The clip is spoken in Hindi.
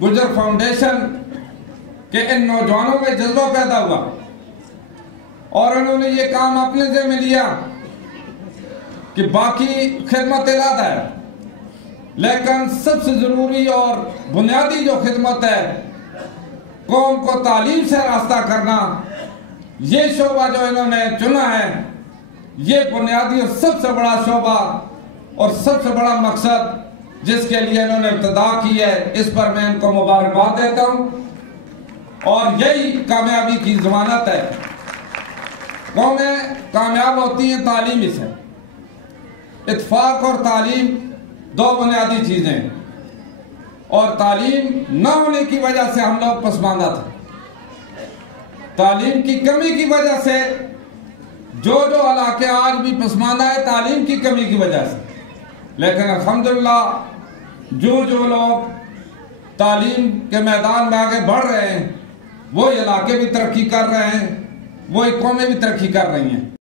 गुजर फाउंडेशन के इन नौजवानों में जज्बा पैदा हुआ और उन्होंने ये काम अपने ज़िम्मे लिया कि बाकी खिदमत इलादा है, लेकिन सबसे ज़रूरी और बुनियादी जो खिदमत है, कौम को तालीम से रास्ता करना, ये शोबा जो इन्होंने चुना है, ये बुनियादी और सबसे बड़ा शोबा और सबसे बड़ा मकसद जिसके लिए इन्होंने इब्तिदा की है, इस पर मैं इनको मुबारकबाद देता हूँ और यही कामयाबी की ज़मानत है। कौमें कामयाब होती हैं तालीम से। इत्फाक और तालीम दो बुनियादी चीज़ें हैं और तालीम न होने की वजह से हम लोग पसमानदा थे। तालीम की कमी की वजह से जो इलाके आज भी पसमानदा है, तालीम की कमी की वजह से। लेकिन अल्हम्दुलिल्लाह जो लोग तालीम के मैदान में आगे बढ़ रहे हैं, वो इलाके भी तरक्की कर रहे हैं, वो कौमें भी तरक्की कर रही हैं।